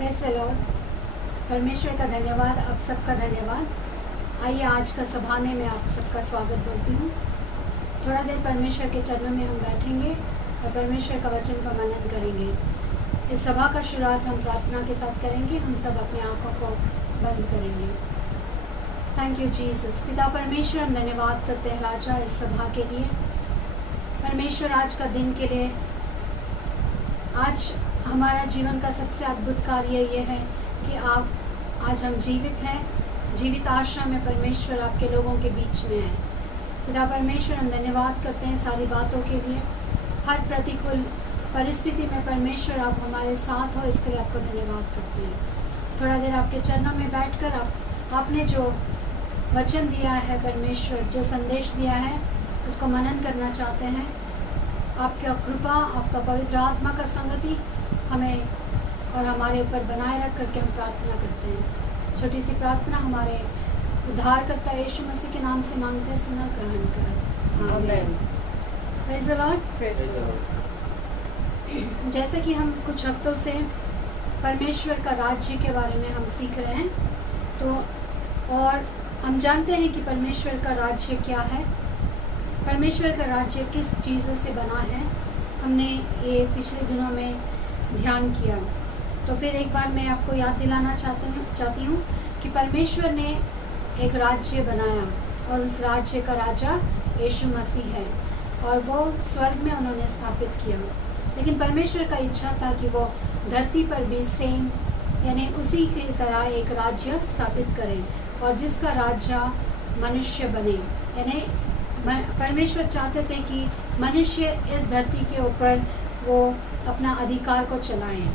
Praise the Lord. परमेश्वर का धन्यवाद, आप सबका धन्यवाद। आइए आज का सभा में मैं आप सबका स्वागत बोलती हूँ। थोड़ा देर परमेश्वर के चरणों में हम बैठेंगे और परमेश्वर का वचन का मनन करेंगे। इस सभा का शुरुआत हम प्रार्थना के साथ करेंगे। हम सब अपने आँखों को बंद करेंगे। Thank you Jesus. पिता परमेश्वर, हम धन्यवाद करते हैं राजा इस सभा के लिए। परमेश्वर आज का दिन के लिए, आज हमारा जीवन का सबसे अद्भुत कार्य ये है कि आप आज हम जीवित हैं, जीवित आशा में परमेश्वर आपके लोगों के बीच में है। पिता परमेश्वर, हम धन्यवाद करते हैं सारी बातों के लिए। हर प्रतिकूल परिस्थिति में परमेश्वर आप हमारे साथ हो, इसके लिए आपको धन्यवाद करते हैं। थोड़ा देर आपके चरणों में बैठकर आपने जो वचन दिया है, परमेश्वर जो संदेश दिया है, उसको मनन करना चाहते हैं। आपका कृपा, आपका पवित्र आत्मा का संगति हमें और हमारे ऊपर बनाए रख करके हम प्रार्थना करते हैं। छोटी सी प्रार्थना हमारे उद्धारकर्ता यीशु मसीह के नाम से मांगते हैं, सुना ग्रहण कर। आमीन। Praise the Lord. जैसे कि हम कुछ हफ्तों से परमेश्वर का राज्य के बारे में हम सीख रहे हैं, तो और हम जानते हैं कि परमेश्वर का राज्य क्या है, परमेश्वर का राज्य किस चीज़ों से बना है। हमने ये पिछले दिनों में ध्यान किया। तो फिर एक बार मैं आपको याद दिलाना चाहती हूँ कि परमेश्वर ने एक राज्य बनाया और उस राज्य का राजा यीशु मसीह है और वो स्वर्ग में उन्होंने स्थापित किया। लेकिन परमेश्वर का इच्छा था कि वो धरती पर भी सेम यानी उसी की तरह एक राज्य स्थापित करें और जिसका राजा मनुष्य बने। यानी परमेश्वर चाहते थे कि मनुष्य इस धरती के ऊपर वो अपना अधिकार को चलाएं।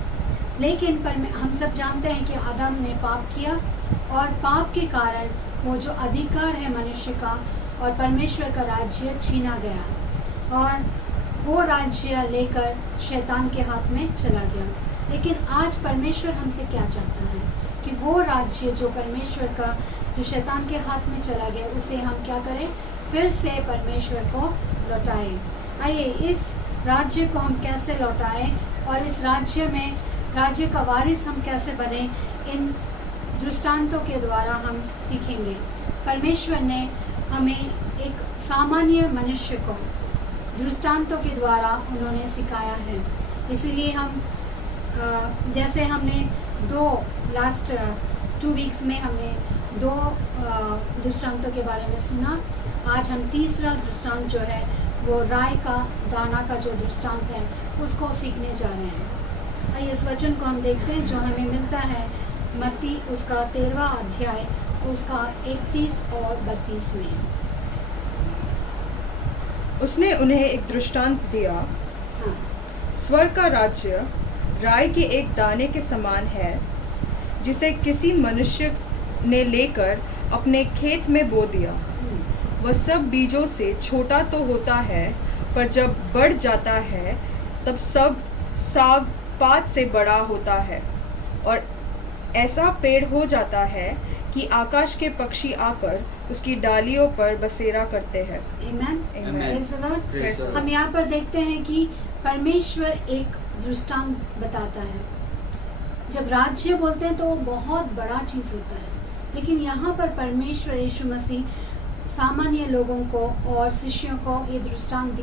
लेकिन हम सब जानते हैं कि आदम ने पाप किया और पाप के कारण वो जो अधिकार है मनुष्य का और परमेश्वर का राज्य छीना गया और वो राज्य लेकर शैतान के हाथ में चला गया। लेकिन आज परमेश्वर हमसे क्या चाहता है कि वो राज्य जो परमेश्वर का जो शैतान के हाथ में चला गया, उसे हम क्या करें, फिर से परमेश्वर को लौटाएं। आइए इस राज्य को हम कैसे लौटाएं और इस राज्य में राज्य का वारिस हम कैसे बने, इन दृष्टांतों के द्वारा हम सीखेंगे। परमेश्वर ने हमें एक सामान्य मनुष्य को दृष्टांतों के द्वारा उन्होंने सिखाया है। इसीलिए हम जैसे हमने लास्ट 2 वीक्स में हमने 2 दृष्टांतों के बारे में सुना। आज हम तीसरा दृष्टांत जो है वो राई का दाना का जो दृष्टांत है उसको सीखने जा रहे हैं। आइए इस वचन को हम देखते हैं जो हमें मिलता है मत्ती उसका 13वां अध्याय उसका 31 और 32 में। उसने उन्हें एक दृष्टांत दिया। हाँ। स्वर्ग का राज्य राई के एक दाने के समान है, जिसे किसी मनुष्य ने लेकर अपने खेत में बो दिया। वह सब बीजों से छोटा तो होता है, पर जब बढ़ जाता है तब सब साग पात से बड़ा होता है और ऐसा पेड़ हो जाता है कि आकाश के पक्षी आकर उसकी डालियों पर बसेरा करते हैं। आमीन। Praise the Lord। हम यहाँ पर देखते हैं कि परमेश्वर एक दृष्टांत बताता है। जब राज्य बोलते हैं तो बहुत बड़ा चीज़ होता है, लेकिन यहाँ पर परमेश्वर यीशु मसीह सामान्य लोगों को और शिष्यों को ये दृष्टांत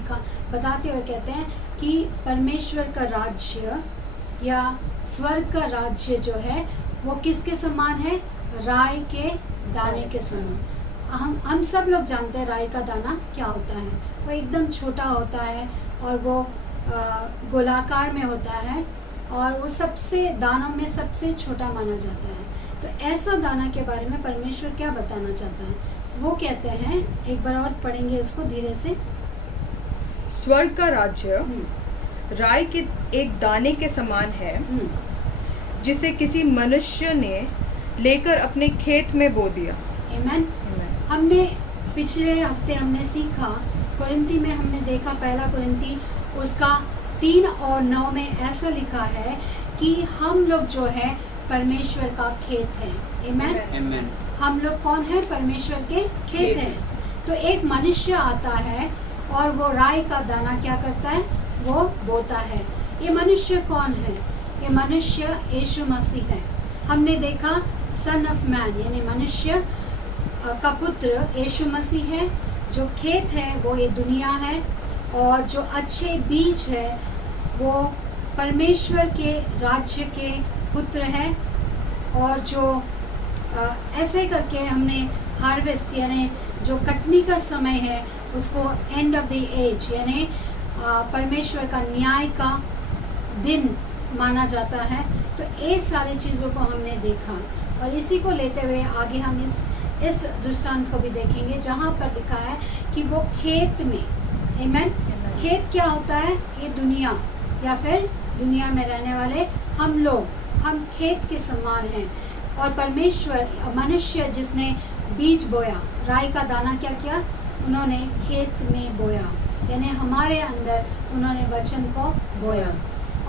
बताते हुए कहते हैं कि परमेश्वर का राज्य या स्वर्ग का राज्य जो है वो किसके समान है, राई के दाने के समान। हम सब लोग जानते हैं राई का दाना क्या होता है। वो एकदम छोटा होता है और वो गोलाकार में होता है और वो सबसे दानों में सबसे छोटा माना जाता है। तो ऐसा दाना के बारे में परमेश्वर क्या बताना चाहता है, वो कहते हैं, एक बार और पढ़ेंगे उसको धीरे से। स्वर्ग का राज्य राई के एक दाने के समान है, जिसे किसी मनुष्य ने लेकर अपने खेत में बो दिया। आमीन। हमने पिछले हफ्ते हमने सीखा, कुरिन्ती में हमने देखा, पहला कुरिन्ती उसका 3 और 9 में ऐसा लिखा है कि हम लोग जो है परमेश्वर का खेत है। आमीन। हम लोग कौन है, परमेश्वर के खेत हैं। तो एक मनुष्य आता है और वो राई का दाना क्या करता है, वो बोता है। ये मनुष्य कौन है, ये मनुष्य यीशु मसीह है। हमने देखा सन ऑफ मैन यानी मनुष्य का पुत्र यीशु मसीह है। जो खेत है वो ये दुनिया है, और जो अच्छे बीज है वो परमेश्वर के राज्य के पुत्र हैं। और जो ऐसे करके हमने हार्वेस्ट यानी जो कटनी का समय है उसको एंड ऑफ द एज यानी परमेश्वर का न्याय का दिन माना जाता है। तो ये सारी चीज़ों को हमने देखा, और इसी को लेते हुए आगे हम इस दृष्टांत को भी देखेंगे जहाँ पर लिखा है कि वो खेत में, आमीन, खेत क्या होता है? ये दुनिया या फिर दुनिया में रहने वाले हम लोग, हम खेत के समान हैं। और परमेश्वर मनुष्य जिसने बीज बोया, राई का दाना क्या किया? उन्होंने खेत में बोया, यानी हमारे अंदर उन्होंने वचन को बोया।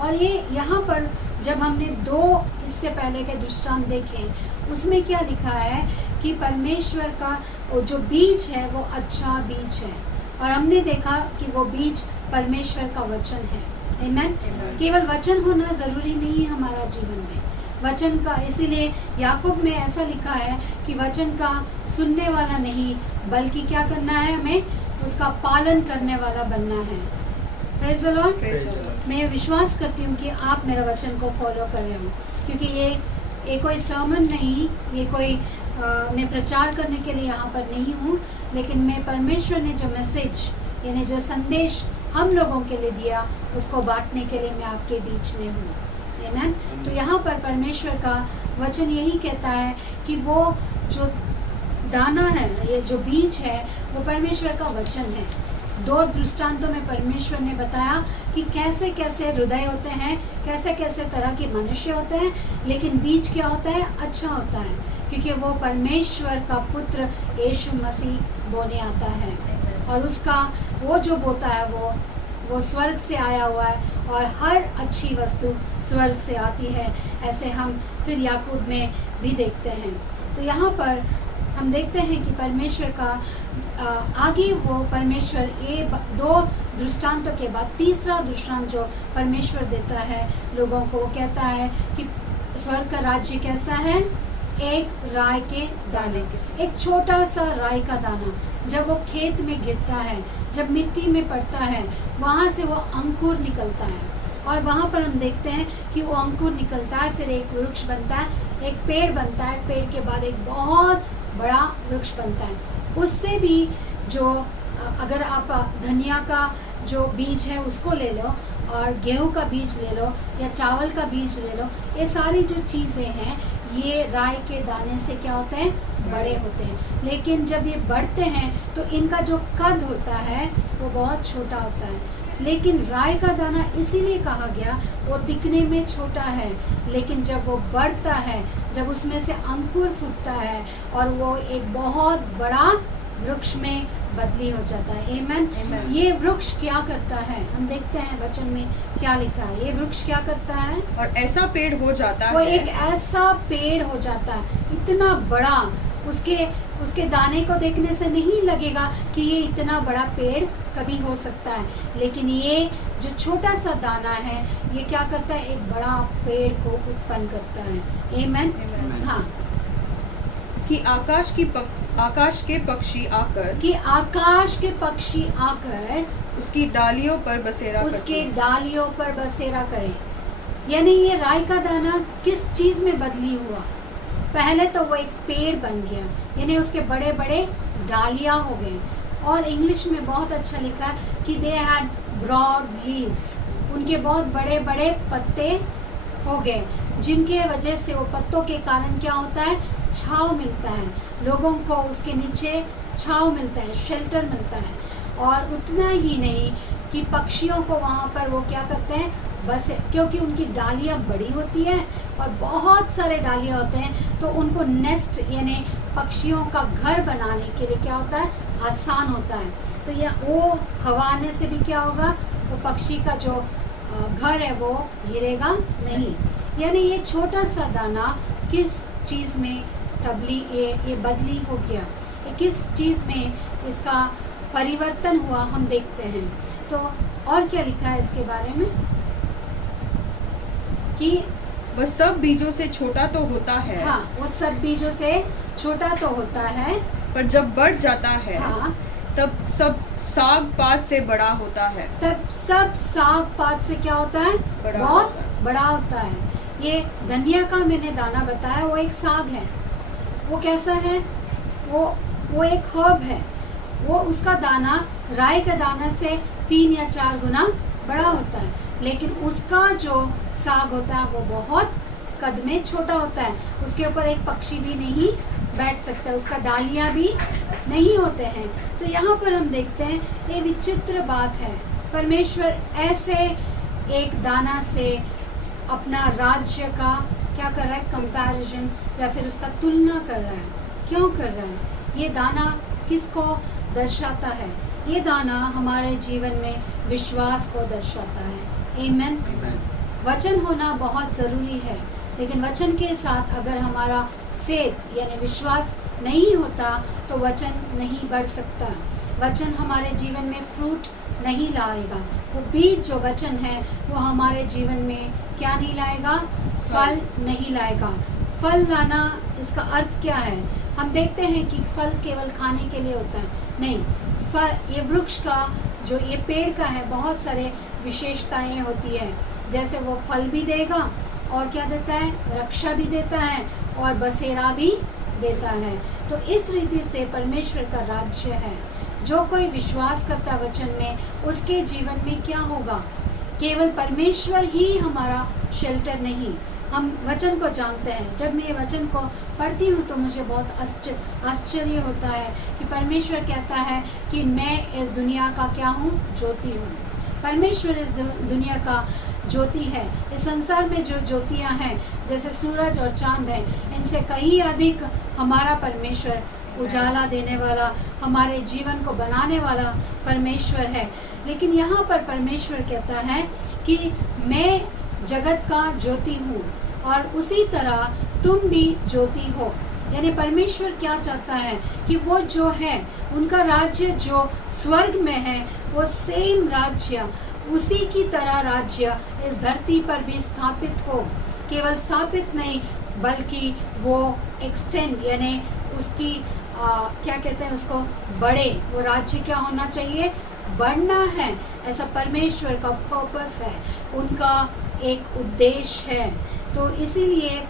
और ये यहाँ पर जब हमने 2 इससे पहले के दृष्टांत देखे, उसमें क्या लिखा है कि परमेश्वर का जो बीज है वो अच्छा बीज है, और हमने देखा कि वो बीज परमेश्वर का वचन है। आमीन। केवल वचन होना ज़रूरी नहीं है हमारा जीवन में, वचन का, इसीलिए याकूब में ऐसा लिखा है कि वचन का सुनने वाला नहीं बल्कि क्या करना है? हमें उसका पालन करने वाला बनना है। Praise the Lord. मैं विश्वास करती हूँ कि आप मेरा वचन को फॉलो कर रहे हो, क्योंकि ये कोई सर्मन नहीं, ये कोई मैं प्रचार करने के लिए यहाँ पर नहीं हूँ, लेकिन मैं परमेश्वर ने जो मैसेज यानी जो संदेश हम लोगों के लिए दिया उसको बांटने के लिए मैं आपके बीच में हूँ। आमीन। तो यहाँ पर परमेश्वर का वचन यही कहता है कि वो जो दाना है, ये जो बीज है, वो परमेश्वर का वचन है। 2 दृष्टांतों में परमेश्वर ने बताया कि कैसे कैसे हृदय होते हैं, कैसे कैसे तरह के मनुष्य होते हैं, लेकिन बीज क्या होता है? अच्छा होता है, क्योंकि वो परमेश्वर का पुत्र यीशु मसीह बोने आता है, और उसका वो जो बोता है वो स्वर्ग से आया हुआ है, और हर अच्छी वस्तु स्वर्ग से आती है। ऐसे हम फिर याकूब में भी देखते हैं। तो यहाँ पर हम देखते हैं कि परमेश्वर का आगे वो परमेश्वर ये 2 दृष्टांतों के बाद तीसरा दृष्टांत जो परमेश्वर देता है लोगों को, वो कहता है कि स्वर्ग का राज्य कैसा है? एक राई के दाने, एक छोटा सा राई का दाना जब वो खेत में गिरता है, जब मिट्टी में पड़ता है, वहाँ से वो अंकुर निकलता है, और वहाँ पर हम देखते हैं कि वो अंकुर निकलता है, फिर एक वृक्ष बनता है, एक पेड़ बनता है, पेड़ के बाद एक बहुत बड़ा वृक्ष बनता है। उससे भी जो अगर आप धनिया का जो बीज है उसको ले लो, और गेहूं का बीज ले लो, या चावल का बीज ले लो, ये सारी जो चीज़ें हैं ये राई के दाने से क्या होते हैं? बड़े होते हैं। लेकिन जब ये बढ़ते हैं तो इनका जो कद होता है वो बहुत छोटा होता है। लेकिन राई का दाना इसीलिए कहा गया, वो दिखने में छोटा है, लेकिन जब वो बढ़ता है, जब उसमें से अंकुर फूटता है, और वो एक बहुत बड़ा वृक्ष में बदली हो जाता है। आमीन। ये वृक्ष क्या करता है? हम देखते हैं वचन में क्या लिखा है। ये वृक्ष क्या करता है? और ऐसा पेड़ हो जाता वो है, एक ऐसा पेड़ हो जाता है, इतना बड़ा, उसके दाने को देखने से नहीं लगेगा कि ये इतना बड़ा पेड़ कभी हो सकता है, लेकिन ये जो छोटा सा दाना है ये क्या करता है? एक बड़ा पेड़ को उत्पन्न करता है। आमीन। हाँ, कि आकाश के पक्षी आकर उसकी डालियों पर बसेरा करें। यानी ये राई का दाना किस चीज़ में बदली हुआ? पहले तो वो एक पेड़ बन गया, यानी उसके बड़े बड़े डालियाँ हो गए, और इंग्लिश में बहुत अच्छा लिखा है कि दे हैड ब्रॉड लीव्स, उनके बहुत बड़े बड़े पत्ते हो गए, जिनके वजह से वो पत्तों के कारण क्या होता है? छाँव मिलता है, लोगों को उसके नीचे छाँव मिलता है, शेल्टर मिलता है। और उतना ही नहीं कि पक्षियों को वहाँ पर वो क्या करते हैं? बस क्योंकि उनकी डालियाँ बड़ी होती हैं और बहुत सारे डालियाँ होते हैं, तो उनको नेस्ट यानी पक्षियों का घर बनाने के लिए क्या होता है? आसान होता है। तो यह वो हवा आने से भी क्या होगा? वो पक्षी का जो घर है वो गिरेगा नहीं। यानी ये छोटा सा दाना किस चीज़ में ये बदली हो गया, ये किस चीज़ में इसका परिवर्तन हुआ, हम देखते हैं। तो और क्या लिखा है इसके बारे में? कि वह सब बीजों से छोटा तो होता है, हाँ, वो सब बीजों से छोटा तो होता है, पर जब बढ़ जाता है हाँ, तब सब साग पात से बड़ा होता है। तब सब साग पात से क्या होता है? बड़ा बहुत होता है। बड़ा होता है। ये धनिया का मैंने दाना बताया, वो एक साग है। वो कैसा है? वो एक हर्ब है। वो उसका दाना राई का दाना से 3 या 4 गुना बड़ा होता है, लेकिन उसका जो साग होता है वो बहुत कद में छोटा होता है। उसके ऊपर एक पक्षी भी नहीं बैठ सकता, उसका डालियाँ भी नहीं होते हैं। तो यहाँ पर हम देखते हैं ये विचित्र बात है। परमेश्वर ऐसे एक दाना से अपना राज्य का क्या कर रहा है? कंपैरिजन या फिर उसका तुलना कर रहा है। क्यों कर रहा है? ये दाना किसको दर्शाता है? ये दाना हमारे जीवन में विश्वास को दर्शाता है। आमीन। वचन होना बहुत ज़रूरी है, लेकिन वचन के साथ अगर हमारा फेथ यानी विश्वास नहीं होता तो वचन नहीं बढ़ सकता। वचन हमारे जीवन में फ्रूट नहीं लाएगा। वो बीज जो वचन है वो हमारे जीवन में क्या नहीं लाएगा? फल नहीं लाएगा। फल लाना, इसका अर्थ क्या है? हम देखते हैं कि फल केवल खाने के लिए होता है, नहीं। फल, ये वृक्ष का जो ये पेड़ का है, बहुत सारे विशेषताएं होती है। जैसे वो फल भी देगा और क्या देता है? रक्षा भी देता है और बसेरा भी देता है। तो इस रीति से परमेश्वर का राज्य है। जो कोई विश्वास करता वचन में, उसके जीवन में क्या होगा? केवल परमेश्वर ही हमारा शेल्टर नहीं। हम वचन को जानते हैं। जब मैं ये वचन को पढ़ती हूँ तो मुझे बहुत आश्चर्य होता है कि परमेश्वर कहता है कि मैं इस दुनिया का क्या हूँ? ज्योति हूँ। परमेश्वर इस दुनिया का ज्योति है। इस संसार में जो ज्योतियाँ हैं, जैसे सूरज और चांद हैं, इनसे कहीं अधिक हमारा परमेश्वर उजाला देने वाला, हमारे जीवन को बनाने वाला परमेश्वर है। लेकिन यहाँ पर परमेश्वर कहता है कि मैं जगत का ज्योति हूँ और उसी तरह तुम भी ज्योति हो। यानी परमेश्वर क्या चाहता है कि वो जो है, उनका राज्य जो स्वर्ग में है, वो सेम राज्य, उसी की तरह राज्य इस धरती पर भी स्थापित हो। केवल स्थापित नहीं, बल्कि वो एक्सटेंड यानी उसकी क्या कहते हैं उसको, बड़े। वो राज्य क्या होना चाहिए? बढ़ना है। ऐसा परमेश्वर का पर्पस है, उनका एक उद्देश्य है। तो इसीलिए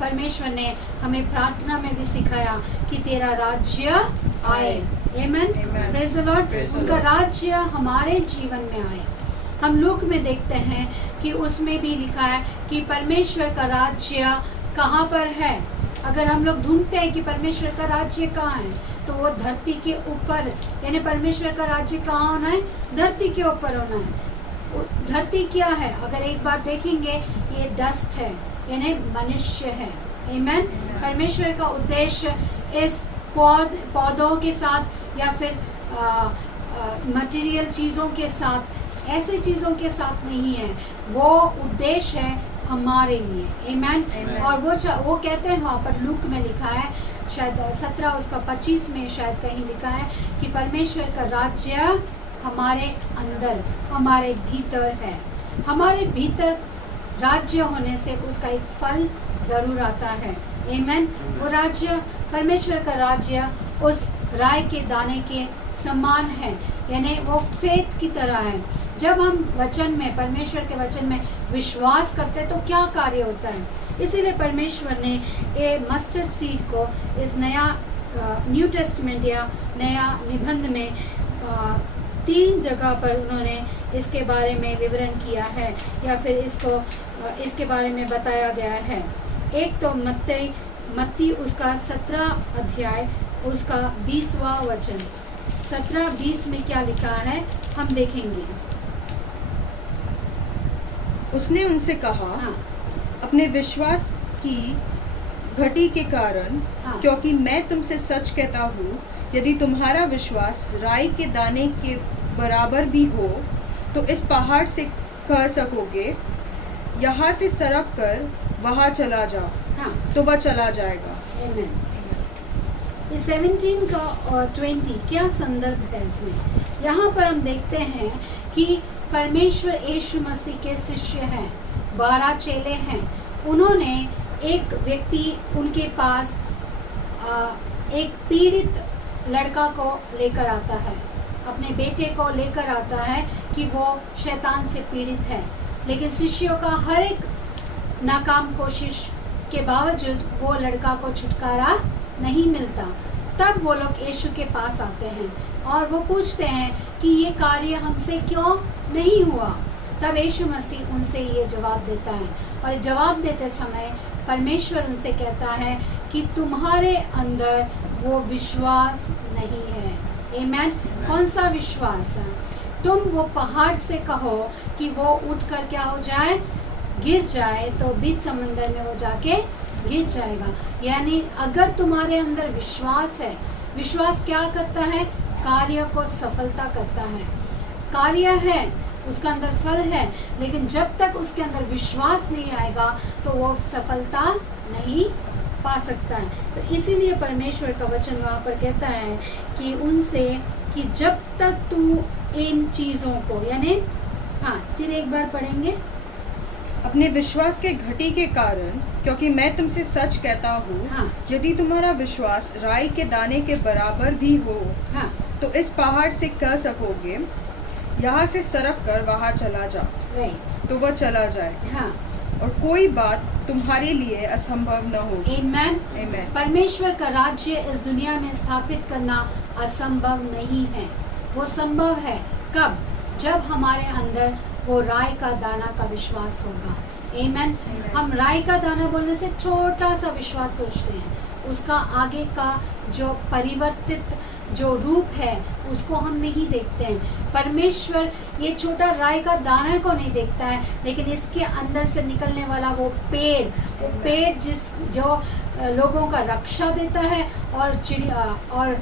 परमेश्वर ने हमें प्रार्थना में भी सिखाया कि तेरा राज्य आए। आमेन, प्रेज़ द लॉर्ड। उनका राज्य हमारे जीवन में आए। हम लोक में देखते हैं कि उसमें भी लिखा है कि परमेश्वर का राज्य कहाँ पर है। अगर हम लोग ढूंढते हैं कि परमेश्वर का राज्य कहाँ है, तो वो धरती के ऊपर, यानी परमेश्वर का राज्य कहाँ होना है? धरती के ऊपर होना है। धरती क्या है? अगर एक बार देखेंगे, ये डस्ट है, यानी मनुष्य है। आमेन। परमेश्वर का उद्देश्य इस पौधों के साथ या फिर मटेरियल चीज़ों के साथ, ऐसे चीज़ों के साथ नहीं है। वो उद्देश्य है हमारे लिए। आमेन। और वो कहते हैं, वहाँ पर लूक में लिखा है, शायद 17 उसका 25 में शायद कहीं लिखा है कि परमेश्वर का राज्य हमारे अंदर, हमारे भीतर है। हमारे भीतर राज्य होने से उसका एक फल ज़रूर आता है। आमेन। वो राज्य, परमेश्वर का राज्य उस राय के दाने के समान है, यानी वो फेथ की तरह है। जब हम वचन में, परमेश्वर के वचन में विश्वास करते हैं तो क्या कार्य होता है? इसीलिए परमेश्वर ने ये मस्टर्ड सीड को इस नया न्यू टेस्टमेंट या नया निबंध में 3 जगह पर उन्होंने इसके बारे में विवरण किया है, या फिर इसके बारे में बताया गया है। एक तो मत्ती उसका 17 अध्याय उसका 20वां वचन, 17-20 में क्या लिखा है हम देखेंगे। उसने उनसे कहा, हाँ, अपने विश्वास की घटी के कारण, हाँ, क्योंकि मैं तुमसे सच कहता हूँ, यदि तुम्हारा विश्वास राई के दाने के बराबर भी हो तो इस पहाड़ से कह सकोगे, यहाँ से सरक कर वहाँ चला जाओ, हाँ, तो वह चला जाएगा। आमेन। ये 17 का और 20 क्या संदर्भ है इसमें? यहाँ पर हम देखते हैं कि परमेश्वर यीशु मसीह के शिष्य हैं, 12 चेले हैं, उन्होंने एक व्यक्ति उनके पास एक पीड़ित लड़का को लेकर आता है, अपने बेटे को लेकर आता है कि वो शैतान से पीड़ित है, लेकिन शिष्यों का हर एक नाकाम कोशिश के बावजूद वो लड़का को छुटकारा नहीं मिलता। तब वो लोग यीशु के पास आते हैं और वो पूछते हैं कि ये कार्य हमसे क्यों नहीं हुआ। तब यीशु मसीह उनसे ये जवाब देता है, और जवाब देते समय परमेश्वर उनसे कहता है कि तुम्हारे अंदर वो विश्वास नहीं है। आमीन। कौन सा विश्वास? तुम वो पहाड़ से कहो कि वो उठकर क्या हो जाए, गिर जाए, तो बीच समंदर में वो जाके गिर जाएगा। यानी अगर तुम्हारे अंदर विश्वास है, विश्वास क्या करता है? कार्य को सफलता करता है। कार्य है, उसका अंदर फल है, लेकिन जब तक उसके अंदर विश्वास नहीं आएगा तो वो सफलता नहीं पा सकता है। तो इसीलिए परमेश्वर का वचन वहाँ पर कहता है कि उनसे कि जब तक तू इन चीज़ों को, यानी फिर एक बार पढ़ेंगे, अपने विश्वास के घटी के कारण, क्योंकि मैं तुमसे सच कहता हूँ, यदि तुम्हारा विश्वास राई के दाने के बराबर भी हो, तो इस पहाड़ से कह सकोगे यहाँ से सरक कर वहाँ चला जा, तो वह चला जाए, और कोई बात तुम्हारे लिए असंभव न हो। आमीन। आमीन। परमेश्वर का राज्य इस दुनिया में स्थापित करना असंभव नहीं है, वो संभव है। कब? जब हमारे अंदर वो राई का दाना का विश्वास होगा। आमीन। हम राई का दाना बोलने से छोटा सा विश्वास सोचते हैं, उसका आगे का जो परिवर्तित जो रूप है उसको हम नहीं देखते हैं। परमेश्वर ये छोटा राई का दाना को नहीं देखता है, लेकिन इसके अंदर से निकलने वाला वो पेड़ जो लोगों का रक्षा देता है, और चिड़िया और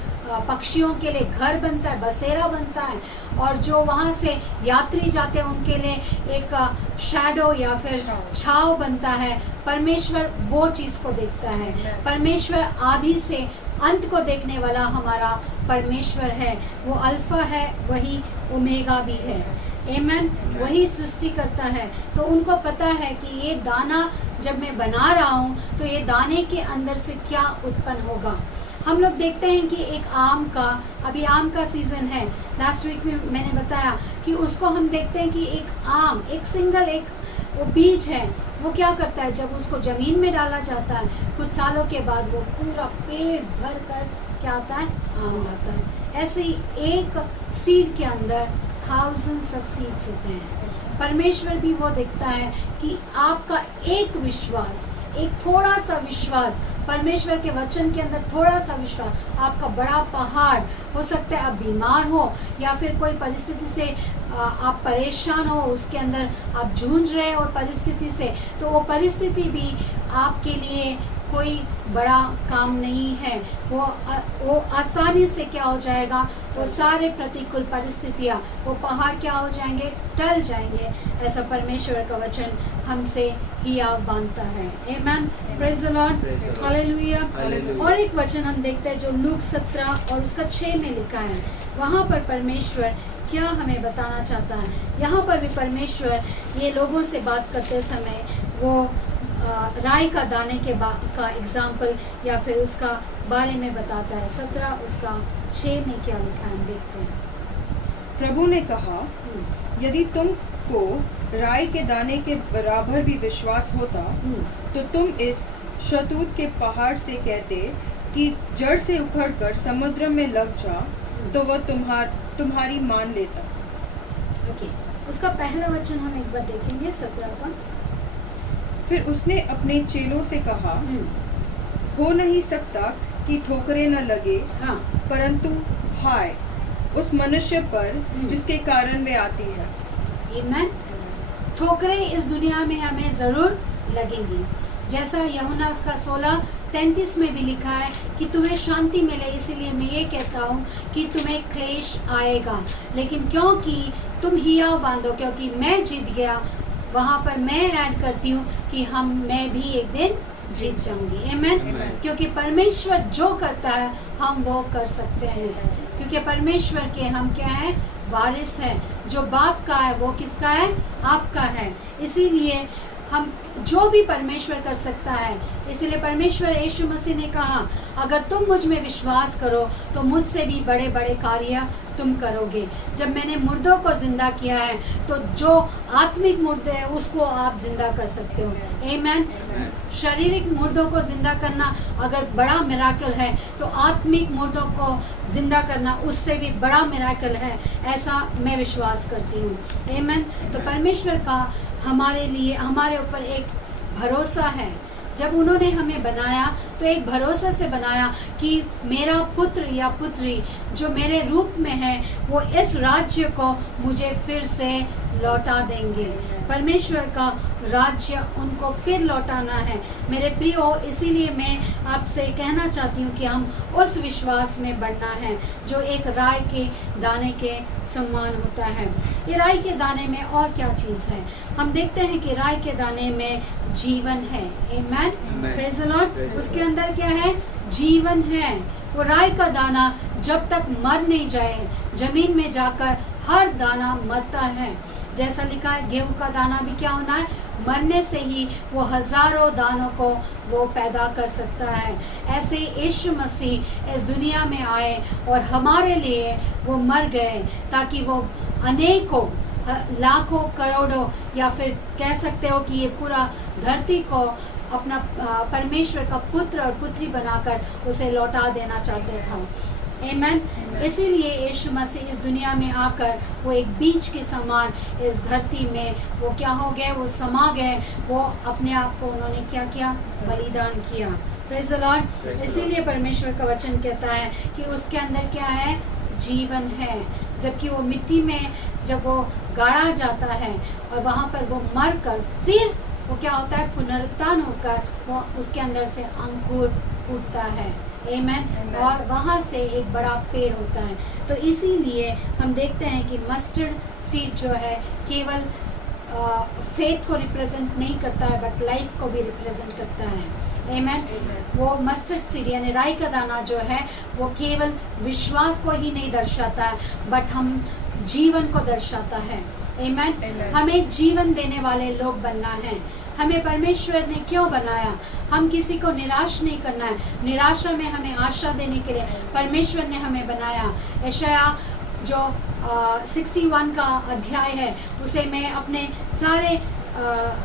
पक्षियों के लिए घर बनता है, बसेरा बनता है, और जो वहाँ से यात्री जाते हैं उनके लिए एक शैडो या फिर छाव बनता है। परमेश्वर वो चीज़ को देखता है। परमेश्वर आदि से अंत को देखने वाला हमारा परमेश्वर है। वो अल्फा है, वही ओमेगा भी है। आमीन। वही सृष्टि करता है। तो उनको पता है कि ये दाना जब मैं बना रहा हूँ तो ये दाने के अंदर से क्या उत्पन्न होगा। हम लोग देखते हैं कि एक आम का, अभी आम का सीज़न है, लास्ट वीक में मैंने बताया कि उसको हम देखते हैं कि एक आम, एक सिंगल एक वो बीज है, वो क्या करता है, जब उसको ज़मीन में डाला जाता है कुछ सालों के बाद वो पूरा पेड़ भर कर क्या आता है, आम लाता है। ऐसे ही एक सीड के अंदर thousands of seeds होते हैं। परमेश्वर भी वो देखता है कि आपका एक विश्वास, एक थोड़ा सा विश्वास, परमेश्वर के वचन के अंदर थोड़ा सा विश्वास, आपका बड़ा पहाड़ हो सकता है। आप बीमार हो या फिर कोई परिस्थिति से आप परेशान हो, उसके अंदर आप जूझ रहे हो परिस्थिति से, तो वो परिस्थिति भी आपके लिए कोई बड़ा काम नहीं है। वो आसानी से क्या हो जाएगा, वो सारे प्रतिकूल परिस्थितियाँ, वो पहाड़ क्या हो जाएंगे, टल जाएंगे। ऐसा परमेश्वर का वचन हमसे ही आप बांधता है। आमीन। Praise the Lord. हालेलुया। और एक वचन हम देखते हैं जो लूक 17 और उसका 6 में लिखा है। वहाँ पर परमेश्वर क्या हमें बताना चाहता है। यहाँ पर भी परमेश्वर ये लोगों से बात करते समय वो राई का दाने के का एग्जाम्पल या फिर उसका बारे में बताता है। 17 उसका 6 में क्या लिखा है हम देखते हैं। प्रभु ने कहा, यदि तुमको राई के दाने के बराबर भी विश्वास होता तो तुम इस शतूत के पहाड़ से कहते कि जड़ से उखड़कर समुद्र में लग जा, तो वह तुम्हारी मान लेता। ओके, उसका पहला वचन हम एक बार देखेंगे 17 का। फिर उसने अपने चेलों से कहा, हो नहीं सकता कि ठोकरें न लगे, परंतु हाय उस मनुष्य पर जिसके कारण वे आती है। आमीन। ठोकरें इस दुनिया में हमें ज़रूर लगेगी, जैसा यूहन्ना उसका 16:33 में भी लिखा है कि तुम्हें शांति मिले, इसीलिए मैं ये कहता हूँ कि तुम्हें क्लेश आएगा, लेकिन क्योंकि तुम हियाव बांधो, क्योंकि मैं जीत गया, वहाँ पर मैं ऐड करती हूँ कि मैं भी एक दिन जीत जाऊंगी। आमीन। क्योंकि परमेश्वर जो करता है हम वो कर सकते हैं, क्योंकि परमेश्वर के हम क्या हैं, वारिस हैं। जो बाप का है वो किसका है, आपका है। इसीलिए हम जो भी परमेश्वर कर सकता है। इसलिए परमेश्वर यीशु मसीह ने कहा, अगर तुम मुझ में विश्वास करो तो मुझसे भी बड़े बड़े कार्य तुम करोगे। जब मैंने मुर्दों को जिंदा किया है तो जो आत्मिक मुर्दे हैं उसको आप जिंदा कर सकते हो। आमीन। शारीरिक मुर्दों को जिंदा करना अगर बड़ा मिराकल है तो आत्मिक मुर्दों को जिंदा करना उससे भी बड़ा मिराकल है, ऐसा मैं विश्वास करती हूँ। आमीन। तो परमेश्वर का हमारे लिए, हमारे ऊपर एक भरोसा है। जब उन्होंने हमें बनाया तो एक भरोसा से बनाया कि मेरा पुत्र या पुत्री जो मेरे रूप में है वो इस राज्य को मुझे फिर से लौटा देंगे। परमेश्वर का राज्य उनको फिर लौटाना है मेरे प्रियो। इसीलिए मैं आपसे कहना चाहती हूँ कि हम उस विश्वास में बढ़ना है जो एक राई के दाने के समान होता है। ये राई के दाने में और क्या चीज़ है? हम देखते हैं कि राई के दाने में जीवन है। आमीन, प्रेज़ द लॉर्ड। उसके अंदर क्या है? जीवन है। वो राई का दाना जब तक मर नहीं जाए, जमीन में जाकर हर दाना मरता है। जैसा लिखा है, गेहूं का दाना भी क्या होना है? मरने से ही वो हजारों दानों को वो पैदा कर सकता है। ऐसे यीशु मसीह इस दुनिया में आए और हमारे लिए वो मर गए ताकि वो अनेकों, लाखों, करोड़ों, या फिर कह सकते हो कि ये पूरा धरती को अपना परमेश्वर का पुत्र और पुत्री बनाकर उसे लौटा देना चाहते था। आमीन। इसीलिए यीशु मसीह इस दुनिया में आकर वो एक बीज के समान इस धरती में वो क्या हो गए? वो समा गए। वो अपने आप को उन्होंने क्या किया? बलिदान किया। Praise the Lord. इसीलिए परमेश्वर का वचन कहता है कि उसके अंदर क्या है? जीवन है। जबकि वो मिट्टी में जब वो गाड़ा जाता है और वहाँ पर वो मर कर फिर वो क्या होता है? पुनरुत्थान होकर वो उसके अंदर से अंकुर फूटता है। आमीन। और वहाँ से एक बड़ा पेड़ होता है। तो इसीलिए हम देखते हैं कि मस्टर्ड सीड जो है केवल फेथ को रिप्रेजेंट नहीं करता है बट लाइफ को भी रिप्रेजेंट करता है। आमीन। वो मस्टर्ड सीड यानी राई का दाना जो है वो केवल विश्वास को ही नहीं दर्शाता है बट हम जीवन को दर्शाता है। आमीन। हमें जीवन देने वाले लोग बनना है। हमें परमेश्वर ने क्यों बनाया? हम किसी को निराश नहीं करना है। निराशा में हमें आशा देने के लिए परमेश्वर ने हमें बनाया। यशाया जो 61 का अध्याय है उसे मैं अपने सारे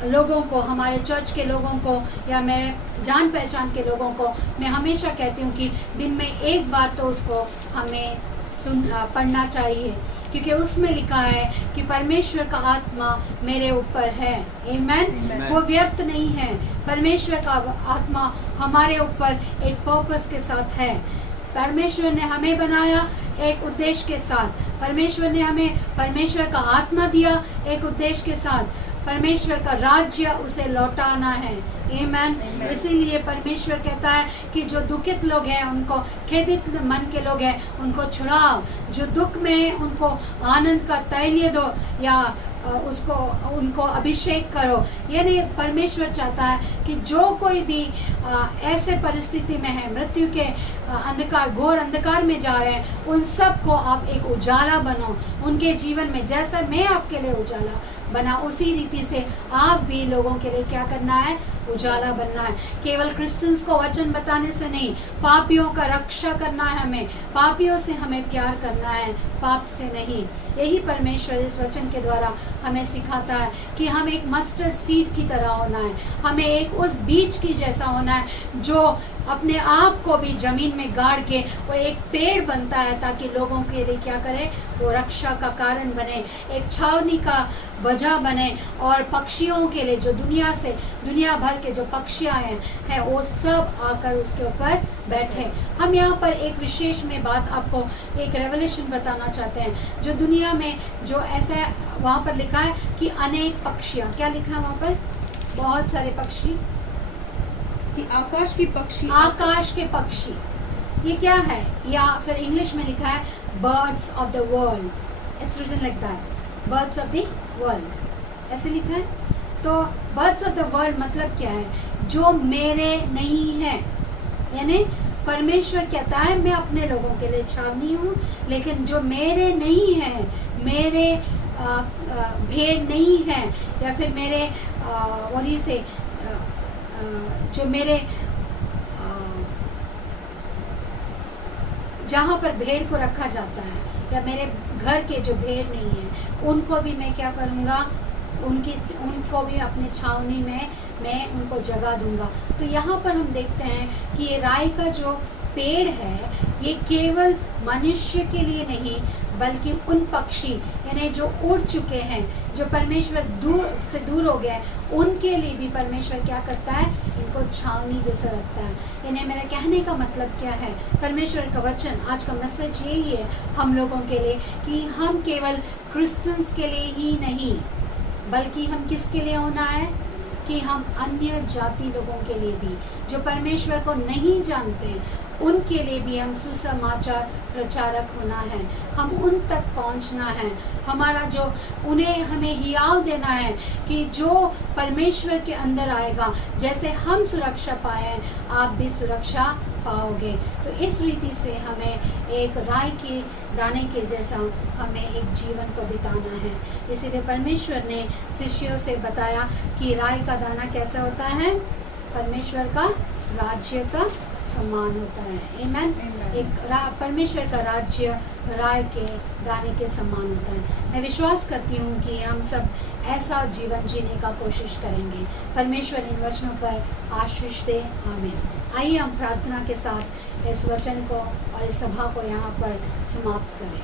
लोगों को, हमारे चर्च के लोगों को या मेरे जान पहचान के लोगों को मैं हमेशा कहती हूँ कि दिन में एक बार तो उसको हमें पढ़ना चाहिए, क्योंकि उसमें लिखा है कि परमेश्वर का आत्मा मेरे ऊपर है। आमीन। वो व्यर्थ नहीं है। परमेश्वर का आत्मा हमारे ऊपर एक पर्पस के साथ है। परमेश्वर ने हमें बनाया एक उद्देश्य के साथ। परमेश्वर ने हमें परमेश्वर का आत्मा दिया एक उद्देश्य के साथ। परमेश्वर का राज्य उसे लौटाना है। आमीन। इसीलिए परमेश्वर कहता है कि जो दुखित लोग हैं उनको, खेदित मन के लोग हैं उनको छुड़ाओ। जो दुख में उनको आनंद का तैलीय दो या उसको उनको अभिषेक करो। यानी परमेश्वर चाहता है कि जो कोई भी ऐसे परिस्थिति में है, मृत्यु के अंधकार, घोर अंधकार में जा रहे हैं, उन सब को आप एक उजाला बनो उनके जीवन में। जैसा मैं आपके लिए उजाला बना उसी रीति से आप भी लोगों के लिए क्या करना है? उजाला बनना है। केवल क्रिश्चियंस को वचन बताने से नहीं, पापियों का रक्षा करना है हमें। पापियों से हमें प्यार करना है, पाप से नहीं। यही परमेश्वर इस वचन के द्वारा हमें सिखाता है कि हम एक मस्टर्ड सीड की तरह होना है। हमें एक उस बीज की जैसा होना है जो अपने आप को भी जमीन में गाड़ के वो एक पेड़ बनता है ताकि लोगों के लिए क्या करे? वो रक्षा का कारण बने, एक छावनी का वजह बने। और पक्षियों के लिए जो दुनिया भर के जो पक्षियाँ हैं वो सब आकर उसके ऊपर बैठे। हम यहाँ पर एक विशेष में बात आपको एक रेवलेशन बताना चाहते हैं। जो दुनिया में जो ऐसा वहाँ पर लिखा है कि अनेक पक्षियाँ, क्या लिखा है वहाँ पर? बहुत सारे पक्षी, कि आकाश के पक्षी, आकाश के पक्षी। ये क्या है? या फिर इंग्लिश में लिखा है birds of the world. It's written like that, birds of the world, ऐसे लिखा है। तो बर्ड्स ऑफ द वर्ल्ड मतलब क्या है? जो मेरे नहीं है। यानी परमेश्वर कहता है मैं अपने लोगों के लिए छावनी हूँ, लेकिन जो मेरे नहीं है, मेरे भेड़ नहीं है या फिर मेरे और ये से जो मेरे जहाँ पर भेड़ को रखा जाता है या मेरे घर के जो भेड़ नहीं है उनको भी मैं क्या करूँगा, उनको भी अपने छावनी में मैं उनको जगह दूंगा। तो यहाँ पर हम देखते हैं कि ये राई का जो पेड़ है ये केवल मनुष्य के लिए नहीं बल्कि उन पक्षी यानी जो उड़ चुके हैं, जो परमेश्वर दूर से दूर हो गए, उनके लिए भी परमेश्वर क्या करता है, इनको छावनी जैसा रखता है। यानी मेरे कहने का मतलब क्या है, परमेश्वर का वचन आज का मैसेज यही है हम लोगों के लिए कि हम केवल क्रिश्चियंस के लिए ही नहीं बल्कि हम किसके लिए होना है कि हम अन्य जाति लोगों के लिए भी, जो परमेश्वर को नहीं जानते, उनके लिए भी हम सुसमाचार प्रचारक होना है। हम उन तक पहुंचना है। हमारा जो उन्हें हमें हियाव देना है कि जो परमेश्वर के अंदर आएगा, जैसे हम सुरक्षा पाए आप भी सुरक्षा पाओगे। तो इस रीति से हमें एक राई के दाने के जैसा हमें एक जीवन को बिताना है। इसीलिए परमेश्वर ने शिष्यों से बताया कि राई का दाना कैसा होता है, परमेश्वर का राज्य का सम्मान होता है। आमीन। परमेश्वर का राज्य राय के दाने के समान होता है। मैं विश्वास करती हूँ कि हम सब ऐसा जीवन जीने का कोशिश करेंगे। परमेश्वर इन वचनों पर आशीष दे। आमीन। आइए हम प्रार्थना के साथ इस वचन को और इस सभा को यहाँ पर समाप्त करें।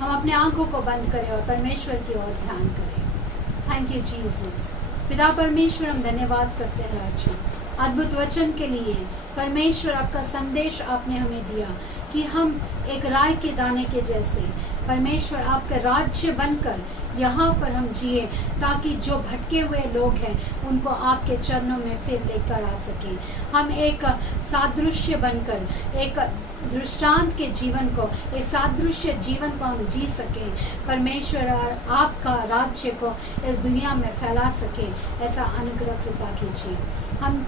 हम अपने आंखों को बंद करें और परमेश्वर की ओर ध्यान करें। Thank you Jesus. पिता परमेश्वर, हम धन्यवाद करते हैं राजा अद्भुत वचन के लिए। परमेश्वर, आपका संदेश आपने हमें दिया कि हम एक राय के दाने के जैसे परमेश्वर आपके राज्य बनकर यहाँ पर हम जिए, ताकि जो भटके हुए लोग हैं उनको आपके चरणों में फिर लेकर आ सकें। हम एक सादृश्य बनकर एक दृष्टांत के जीवन को, एक सादृश्य जीवन को हम जी सकें। परमेश्वर, और आपका राज्य को इस दुनिया में फैला सके, ऐसा अनुग्रह कृपा कीजिए। हम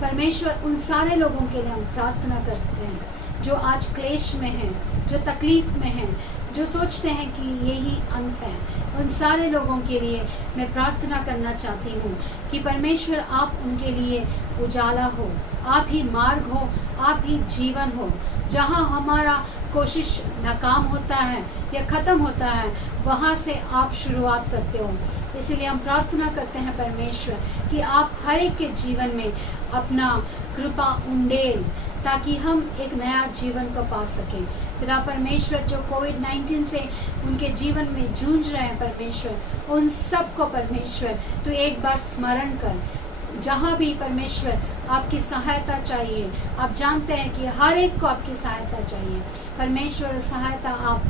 परमेश्वर उन सारे लोगों के लिए हम प्रार्थना करते हैं जो आज क्लेश में हैं, जो तकलीफ में हैं, जो सोचते हैं कि यही अंत है। उन सारे लोगों के लिए मैं प्रार्थना करना चाहती हूँ कि परमेश्वर आप उनके लिए उजाला हो, आप ही मार्ग हो, आप ही जीवन हो। जहाँ हमारा कोशिश नाकाम होता है या ख़त्म होता है, वहाँ से आप शुरुआत करते हो। इसीलिए हम प्रार्थना करते हैं परमेश्वर कि आप हर एक के जीवन में अपना कृपा उंडेल, ताकि हम एक नया जीवन को पा सकें। पिता परमेश्वर, जो कोविड-19 से उनके जीवन में जूझ रहे हैं परमेश्वर, उन सब को परमेश्वर तो एक बार स्मरण कर। जहाँ भी परमेश्वर आपकी सहायता चाहिए, आप जानते हैं कि हर एक को आपकी सहायता चाहिए। परमेश्वर, सहायता आप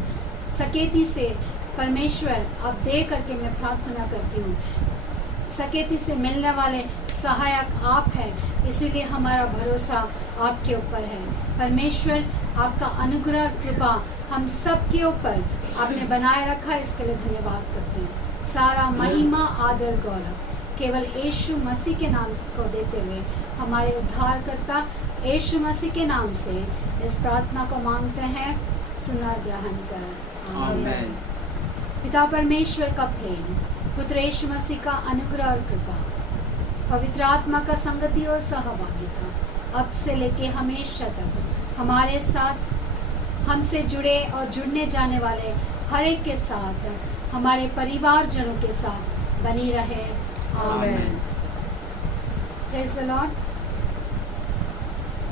सकेती से परमेश्वर आप दे करके मैं प्रार्थना करती हूँ। सकेती से मिलने वाले सहायक आप हैं, इसीलिए हमारा भरोसा आपके ऊपर है। परमेश्वर, आपका अनुग्रह कृपा हम सब के ऊपर आपने बनाए रखा, इसके लिए धन्यवाद करते हैं। सारा महिमा आदर गौरव केवल यीशु मसीह के नाम को देते हुए हमारे उद्धारकर्ता यीशु मसीह के नाम से इस प्रार्थना को मांगते हैं, सुना ग्रहण कर। आमीन। पिता परमेश्वर का प्रेम, पुत्र यीशु मसीह का अनुग्रह और कृपा, पवित्र आत्मा का संगति और सहभागिता अब से लेके हमेशा तक हमारे साथ, हमसे जुड़े और जुड़ने जाने वाले हर एक के साथ, हमारे परिवारजनों के साथ बनी रहे। आमीन। Praise the Lord.